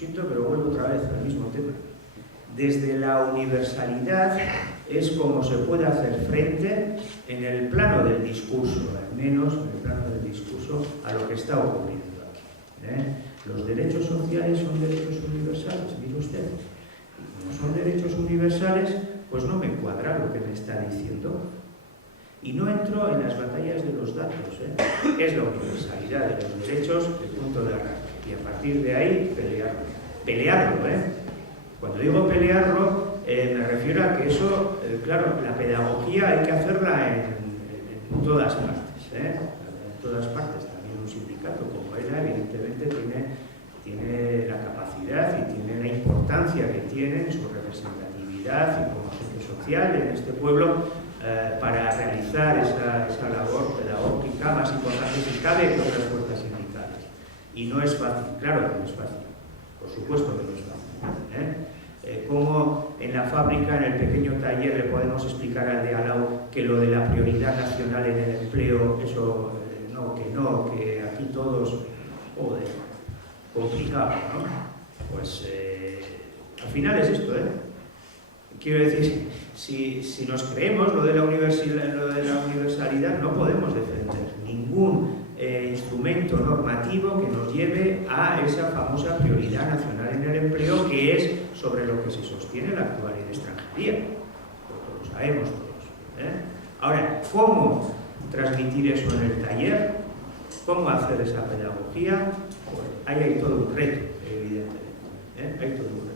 siento, pero vuelvo otra vez al mismo tema. Desde la universalidad es como se puede hacer frente en el plano del discurso, al menos en el plano del discurso, a lo que está ocurriendo aquí. Los derechos sociales son derechos universales, mire usted. Y como son derechos universales, pues no me cuadra lo que me está diciendo. Y no entro en las batallas de los datos, es la universalidad de los derechos el punto de arranque. Y a partir de ahí, pelearlo. Cuando digo pelearlo, me refiero a que eso, claro, la pedagogía hay que hacerla en todas partes, en todas partes. También un sindicato como ELA, evidentemente, tiene la capacidad y tiene la importancia que tiene en su representatividad y como agente social en este pueblo para realizar esa labor pedagógica más importante si cabe que otras fuerzas sindicales. Y no es fácil, claro que no es fácil, por supuesto que no es fácil. Cómo en la fábrica, en el pequeño taller, le podemos explicar al de al lado que lo de la prioridad nacional en el empleo, eso que aquí todos, joder, complicado, ¿no? Pues al final es esto, Quiero decir, si nos creemos lo de la universalidad, no podemos defender ningún instrumento normativo que nos lleve a esa famosa prioridad nacional en el empleo, que es sobre lo que se sostiene la actual ley de extranjería. Porque lo sabemos todos. Ahora, ¿cómo transmitir eso en el taller? ¿Cómo hacer esa pedagogía? Pues ahí hay todo un reto, evidentemente. Hay todo un reto.